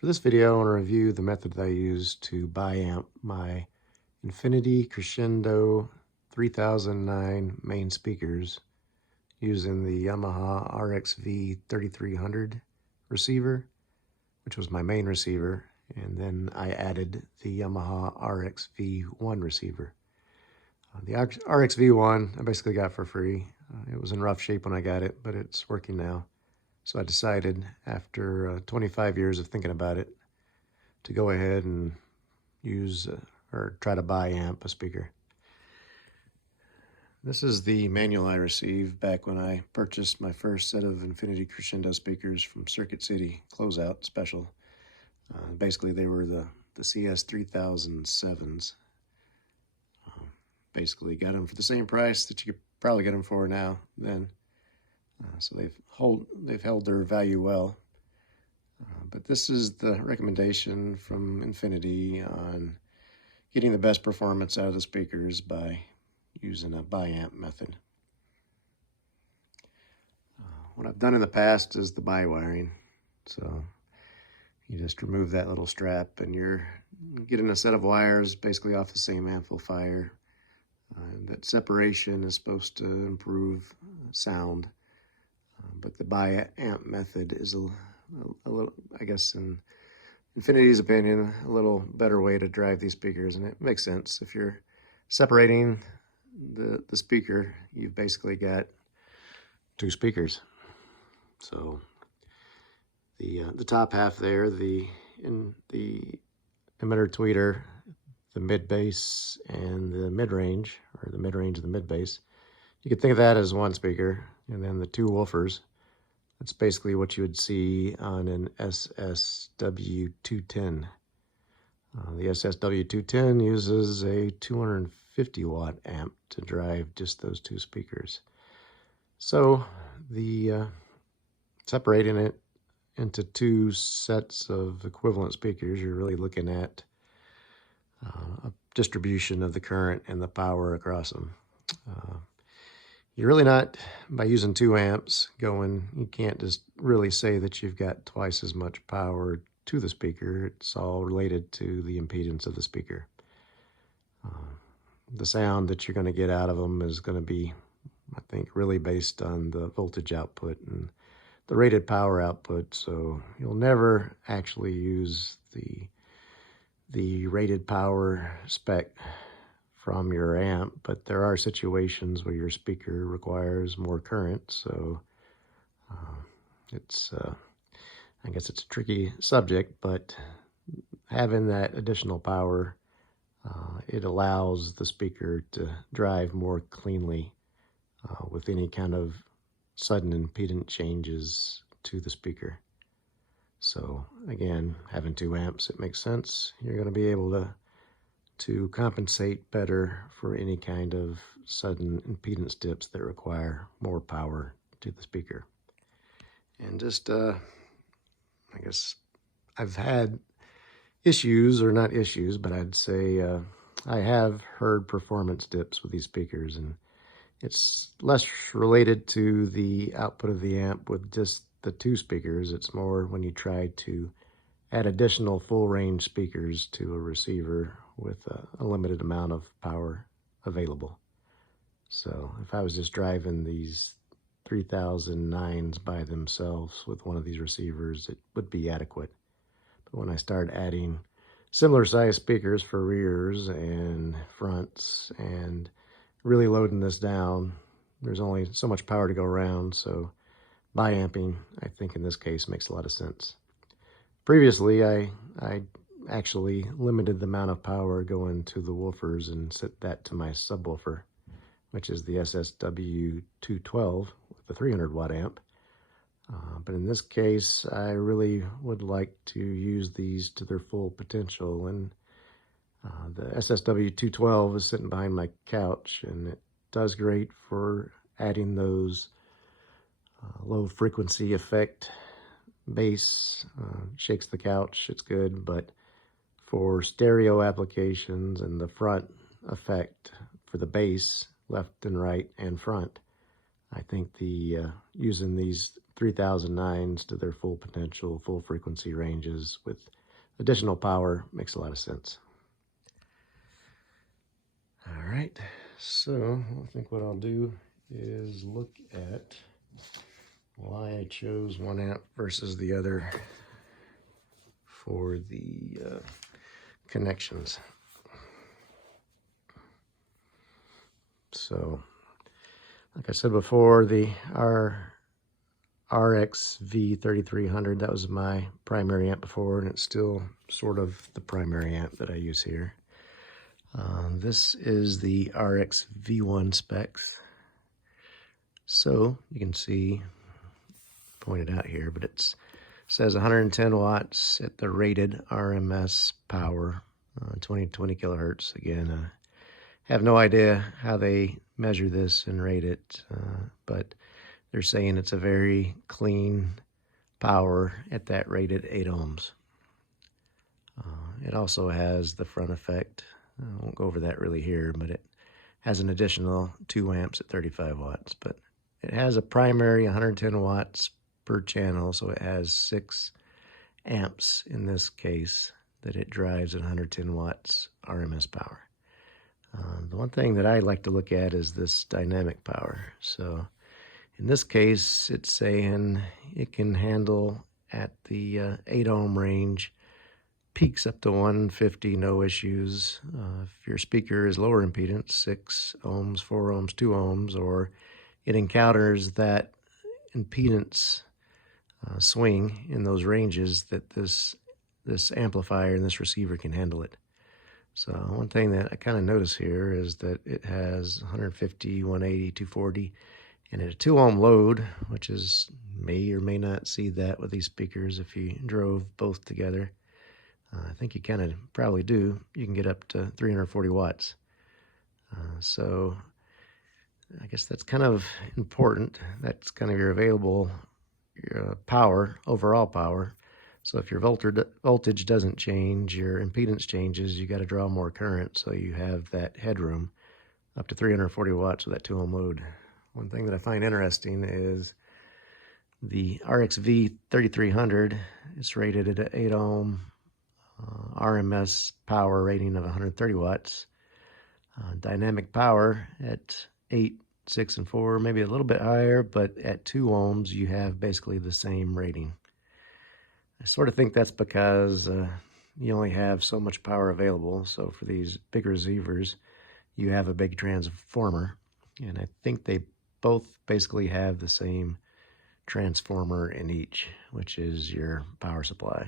For this video, I want to review the method that I use to bi-amp my Infinity Crescendo 3009 main speakers using the Yamaha RX-V3300 receiver, which was my main receiver, and then I added the Yamaha RX-V1 receiver. The RX-V1 I basically got for free. It was in rough shape when I got it, but it's working now. So I decided, after 25 years of thinking about it, to go ahead and use or try to bi-amp a speaker. This is the manual I received back when I purchased my first set of Infinity Crescendo speakers from Circuit City Closeout Special. Basically, they were the CS-3007s. Basically, got them for the same price that you could probably get them for now then. So they've held their value well. But this is the recommendation from Infinity on getting the best performance out of the speakers by using a bi-amp method. What I've done in the past is the bi-wiring. So you just remove that little strap and you're getting a set of wires basically off the same amplifier. That separation is supposed to improve sound. But the bi-amp method is a little, I guess in Infinity's opinion, a little better way to drive these speakers, and it makes sense. If you're separating the speaker, you've basically got two speakers. So the top half there, the emitter tweeter, the mid bass and the mid range, or the mid range and the mid bass, you could think of that as one speaker, and then the two woofers. That's basically what you would see on an SSW210. The SSW210 uses a 250 watt amp to drive just those two speakers. So the separating it into two sets of equivalent speakers, you're really looking at a distribution of the current and the power across them. You're really not, by using two amps you can't just really say that you've got twice as much power to the speaker. It's all related to the impedance of the speaker. The sound that you're going to get out of them is going to be, I think, really based on the voltage output and the rated power output. So you'll never actually use the rated power spec from your amp, but there are situations where your speaker requires more current, so it's I guess it's a tricky subject, but having that additional power, it allows the speaker to drive more cleanly with any kind of sudden impedance changes to the speaker. So again, having two amps, it makes sense. You're going to be able to compensate better for any kind of sudden impedance dips that require more power to the speaker. And just, I guess I've had issues, or not issues, but I'd say I have heard performance dips with these speakers, and it's less related to the output of the amp with just the two speakers. It's more when you try to add additional full range speakers to a receiver with a limited amount of power available. So if I was just driving these 3009s by themselves with one of these receivers, it would be adequate. But when I start adding similar size speakers for rears and fronts and really loading this down, there's only so much power to go around. So bi-amping, I think in this case, makes a lot of sense. Previously, I actually limited the amount of power going to the woofers and set that to my subwoofer, which is the SSW212 with the 300 watt amp. But in this case, I really would like to use these to their full potential. And the SSW212 is sitting behind my couch, and it does great for adding those low frequency effect bass, shakes the couch, it's good. But for stereo applications and the front effect for the bass, left and right and front, I think the using these 3009s to their full potential, full frequency ranges with additional power makes a lot of sense. All right, so I think what I'll do is look at why I chose 1 amp versus the other for the connections. So, like I said before, the RX-V3300, that was my primary amp before, and it's still sort of the primary amp that I use here. This is the RX-V1 specs. So, you can see, pointed out here, but it says 110 watts at the rated RMS power, 20 kilohertz. Again, have no idea how they measure this and rate it, but they're saying it's a very clean power at that rated 8 ohms. It also has the front effect. I won't go over that really here, but it has an additional 2 amps at 35 watts. But it has a primary 110 watts per channel, so it has 6 amps in this case that it drives at 110 watts RMS power. The one thing that I like to look at is this dynamic power. So in this case, it's saying it can handle at the 8 ohm range, peaks up to 150, no issues. If your speaker is lower impedance, 6 ohms, 4 ohms, 2 ohms, or it encounters that impedance swing in those ranges, that this amplifier and this receiver can handle it. So one thing that I kind of notice here is that it has 150, 180, 240, and at a 2 ohm load, which is may or may not see that with these speakers if you drove both together. I think you kind of probably do. You can get up to 340 watts. So I guess that's kind of important. That's kind of your available power, overall power. So if your voltage doesn't change, your impedance changes, you got to draw more current, so you have that headroom up to 340 watts with that 2 ohm load. One thing that I find interesting is the RX-V3300 is rated at an 8 ohm RMS power rating of 130 watts. Dynamic power at 8, 6, and 4, maybe a little bit higher, but at 2 ohms you have basically the same rating. I sort of think that's because you only have so much power available. So for these big receivers, you have a big transformer, and I think they both basically have the same transformer in each, which is your power supply.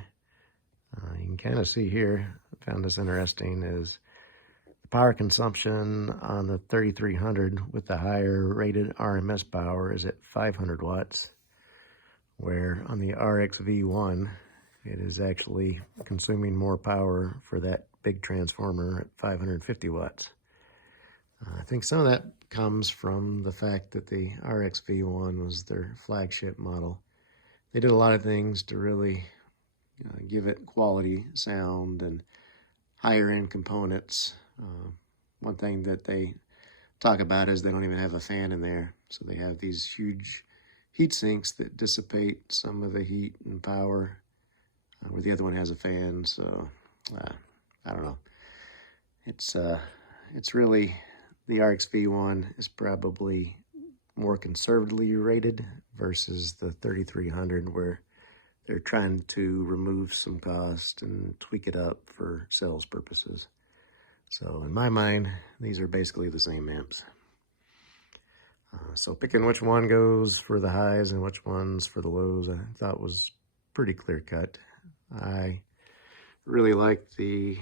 You can kind of see here, I found this interesting, is the power consumption on the 3300 with the higher rated RMS power is at 500 watts, where on the RX-V1, it is actually consuming more power for that big transformer at 550 watts. I think some of that comes from the fact that the RX-V1 was their flagship model. They did a lot of things to really give it quality sound and higher end components. One thing that they talk about is they don't even have a fan in there. So they have these huge heat sinks that dissipate some of the heat and power, where the other one has a fan. So I don't know. It's really, the RX-V1 is probably more conservatively rated versus the 3300, where they're trying to remove some cost and tweak it up for sales purposes. So in my mind, these are basically the same amps. So picking which one goes for the highs and which ones for the lows, I thought was pretty clear cut. I really like the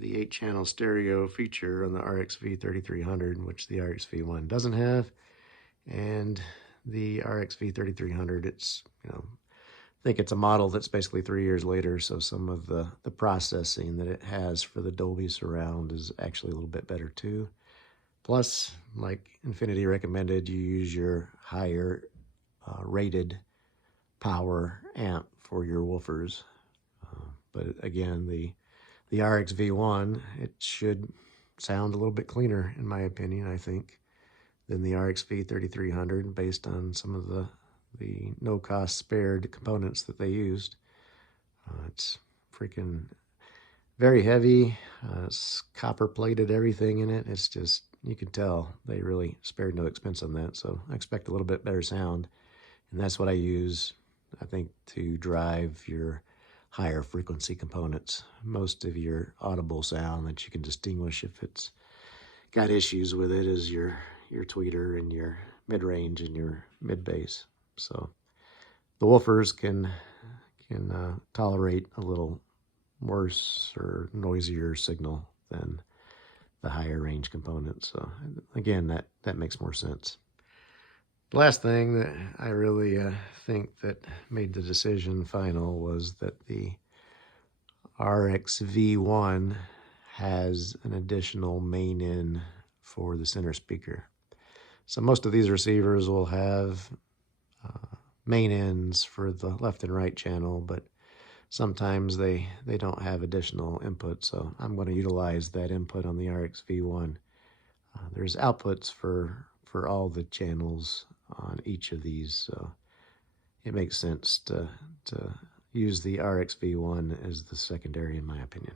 8-channel stereo feature on the RX-V3300, which the RX-V1 doesn't have, and the RX-V3300, it's, I think it's a model that's basically 3 years later, so some of the processing that it has for the Dolby Surround is actually a little bit better too. Plus, like Infinity recommended, you use your higher rated power amp for your woofers. But again, the RX-V1, it should sound a little bit cleaner, in my opinion, I think, than the RX-V3300, based on some of the the no-cost spared components that they used. It's freaking very heavy. It's copper-plated everything in it. It's just, you can tell they really spared no expense on that. So I expect a little bit better sound. And that's what I use, I think, to drive your higher frequency components. Most of your audible sound that you can distinguish if it's got issues with it is your tweeter and your mid-range and your mid-bass. So the woofers can tolerate a little worse or noisier signal than the higher range components. So again, that makes more sense. The last thing that I really think that made the decision final was that the RX-V1 has an additional main in for the center speaker. So most of these receivers will have main ends for the left and right channel, but sometimes they don't have additional input. So I'm going to utilize that input on the RX-V1. There's outputs for all the channels on each of these, so it makes sense to use the RX-V1 as the secondary, in my opinion.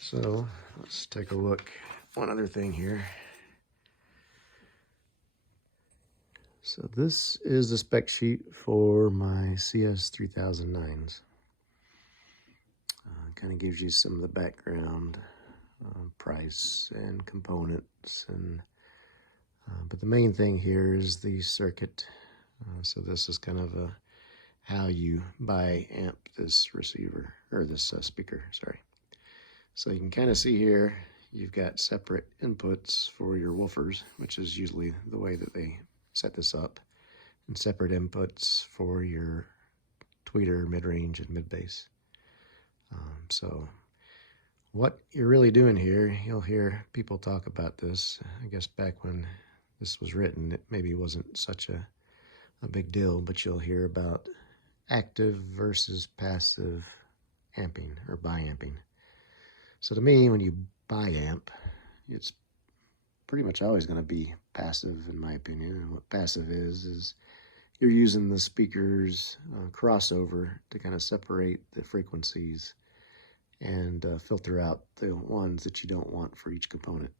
So let's take a look. One other thing here. So this is the spec sheet for my CS-3009s. Kind of gives you some of the background, price and components, and but the main thing here is the circuit. So this is kind of how you buy amp this receiver, or this speaker, sorry. So you can kind of see here, you've got separate inputs for your woofers, which is usually the way that they set this up, and separate inputs for your tweeter, mid-range, and mid-bass. So what you're really doing here, you'll hear people talk about this. I guess back when this was written, it maybe wasn't such a big deal, but you'll hear about active versus passive amping or bi-amping. So to me, when you bi-amp, it's pretty much always going to be passive, in my opinion. And what passive is you're using the speaker's crossover to kind of separate the frequencies and filter out the ones that you don't want for each component.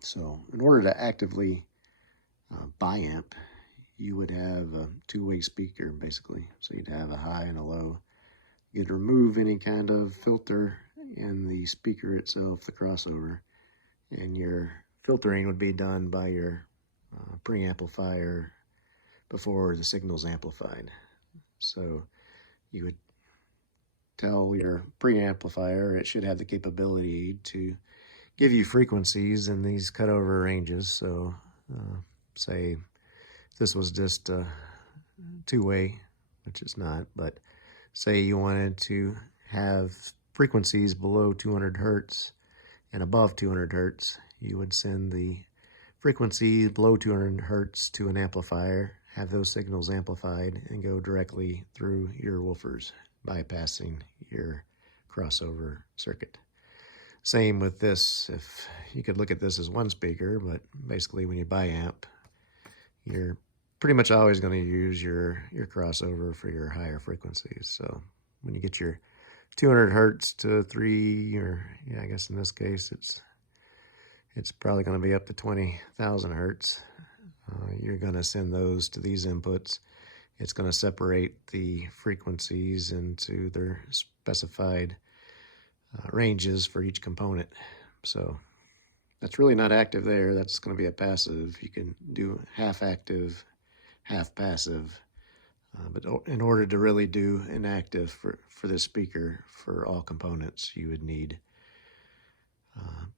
So in order to actively bi-amp, you would have a two-way speaker, basically. So you'd have a high and a low. You'd remove any kind of filter in the speaker itself, the crossover, and your filtering would be done by your preamplifier before the signal's amplified. So you would tell your preamplifier it should have the capability to give you frequencies in these cutover ranges. So say this was just a two-way, which it's not, but say you wanted to have frequencies below 200 hertz and above 200 hertz, you would send the frequency below 200 hertz to an amplifier, have those signals amplified, and go directly through your woofers, bypassing your crossover circuit. Same with this. If you could look at this as one speaker, but basically when you bi-amp, you're pretty much always going to use your crossover for your higher frequencies. So when you get your 200 hertz to 3, or yeah, I guess in this case it's probably going to be up to 20,000 hertz. You're going to send those to these inputs. It's going to separate the frequencies into their specified ranges for each component. So that's really not active there. That's going to be a passive. You can do half active, half passive. But in order to really do an active for this speaker for all components, you would need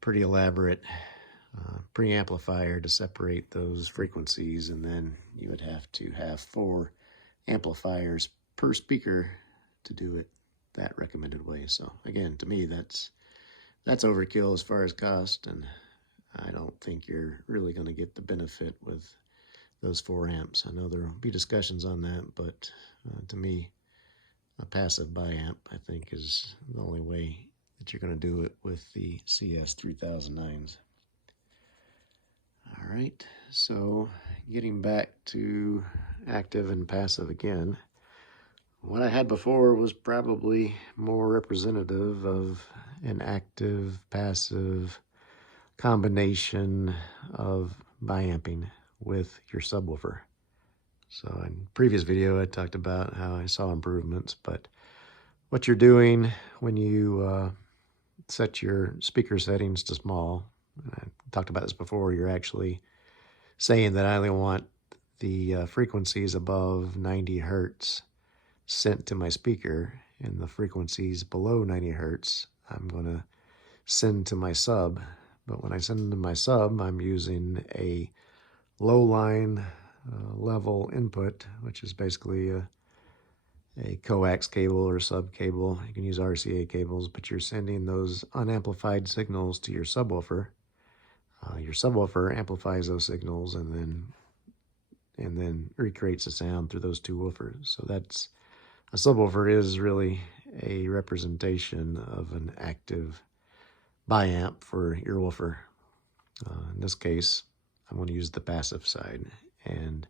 pretty elaborate preamplifier to separate those frequencies, and then you would have to have 4 amplifiers per speaker to do it that recommended way. So again, to me, that's overkill as far as cost, and I don't think you're really going to get the benefit with those 4 amps. I know there will be discussions on that, but to me, a passive bi-amp, I think, is the only way that you're going to do it with the CS-3009s. All right, so getting back to active and passive again. What I had before was probably more representative of an active-passive combination of biamping with your subwoofer. So in previous video, I talked about how I saw improvements, but what you're doing when you set your speaker settings to small, I talked about this before, you're actually saying that I only want the frequencies above 90 hertz sent to my speaker, and the frequencies below 90 hertz I'm going to send to my sub. But when I send them to my sub, I'm using a low line level input, which is basically a coax cable or sub cable. You can use RCA cables, but you're sending those unamplified signals to your subwoofer. Your subwoofer amplifies those signals and then recreates the sound through those two woofers. So that's a subwoofer is really a representation of an active biamp for your woofer. In this case, I'm going to use the passive side and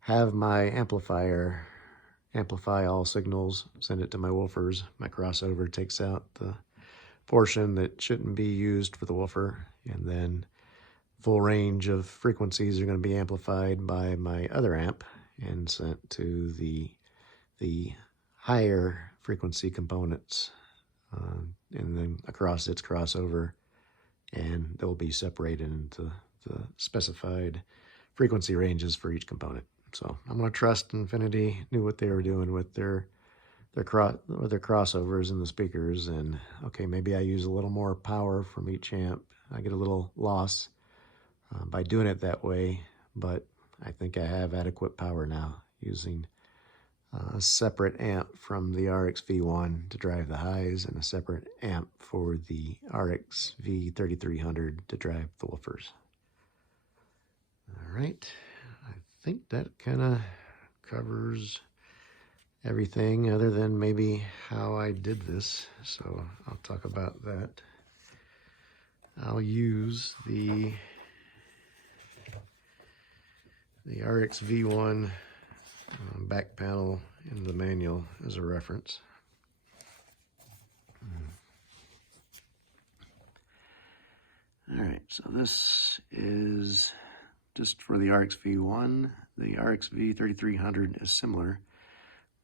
have my amplifier amplify all signals, send it to my woofers. My crossover takes out the portion that shouldn't be used for the woofer, and then full range of frequencies are going to be amplified by my other amp and sent to the higher frequency components, and then across its crossover, and they'll be separated into the specified frequency ranges for each component. So I'm going to trust Infinity knew what they were doing with their crossovers in the speakers, and okay, maybe I use a little more power from each amp. I get a little loss by doing it that way, but I think I have adequate power now using a separate amp from the RX-V1 to drive the highs and a separate amp for the RX-V3300 to drive the woofers. All right, I think that kind of covers everything other than maybe how I did this, so I'll talk about that. I'll use the RX-V1 back panel in the manual as a reference. All right, so this is just for the RX-V1. The RX-V3300 is similar,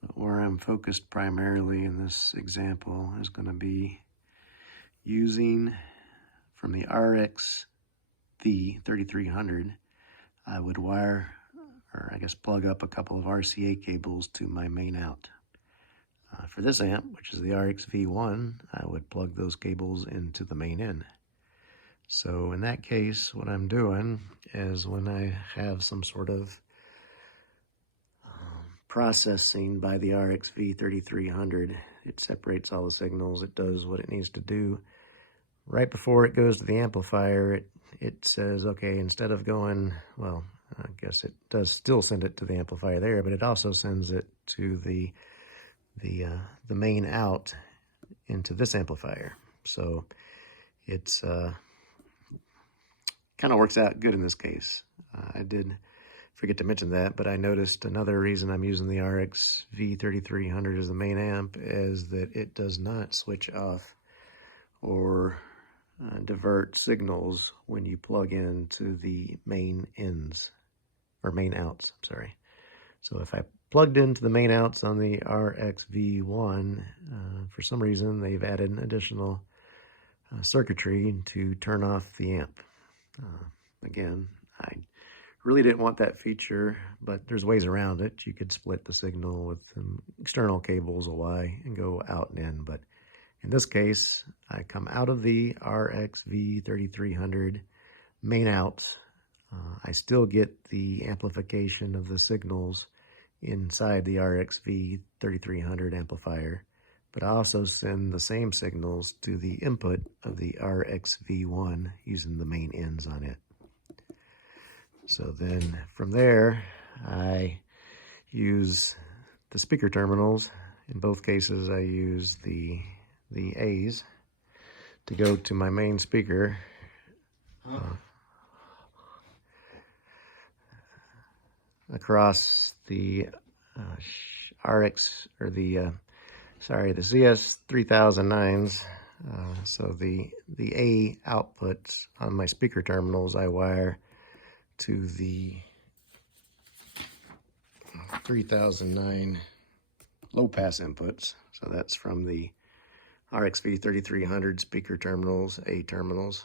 but where I'm focused primarily in this example is going to be using from the RX-V3300, I would wire, or I guess plug up a couple of RCA cables to my main out. For this amp, which is the RX-V1, I would plug those cables into the main in. So in that case, what I'm doing is when I have some sort of processing by the RX-V3300, it separates all the signals, it does what it needs to do. Right before it goes to the amplifier, it says, okay, instead of going, well, I guess it does still send it to the amplifier there, but it also sends it to the main out into this amplifier. So it's kind of works out good in this case. I did forget to mention that, but I noticed another reason I'm using the RX-V3300 as the main amp is that it does not switch off or divert signals when you plug into the main ins, or main outs, I'm sorry. So if I plugged into the main outs on the RX-V1, for some reason they've added additional circuitry to turn off the amp. Again, I really didn't want that feature, but there's ways around it. You could split the signal with some external cables, a Y, and go out and in, but in this case, I come out of the RX-V3300 main out. I still get the amplification of the signals inside the RX-V3300 amplifier, but I also send the same signals to the input of the RX-V1 using the main ends on it. So then from there, I use the speaker terminals. In both cases, I use the A's to go to my main speaker. across the the CS-3009s. So the A outputs on my speaker terminals I wire to the 3009 low pass inputs. So that's from the RX-V3300 speaker terminals, A terminals.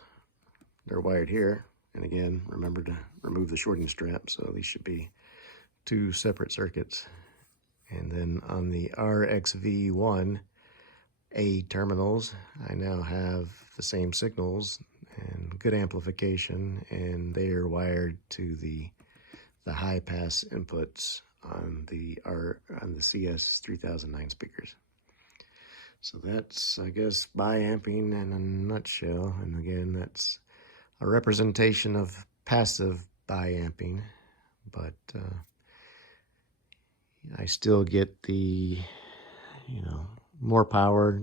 They're wired here. And again, remember to remove the shorting strap. So these should be two separate circuits. And then on the RX-V1 A terminals, I now have the same signals and good amplification, and they are wired to the high pass inputs on the CS-3009 speakers. So that's, I guess, bi-amping in a nutshell. And again, that's a representation of passive bi-amping, but I still get the, more power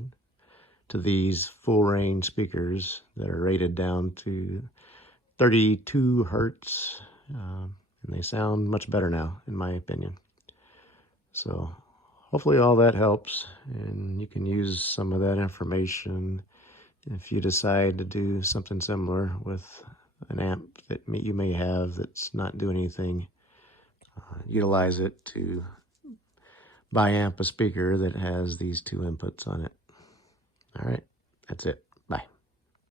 to these full range speakers that are rated down to 32 hertz, and they sound much better now, in my opinion. So hopefully all that helps, and you can use some of that information if you decide to do something similar with an amp that you may have that's not doing anything. Utilize it to bi-amp a speaker that has these two inputs on it. All right, that's it.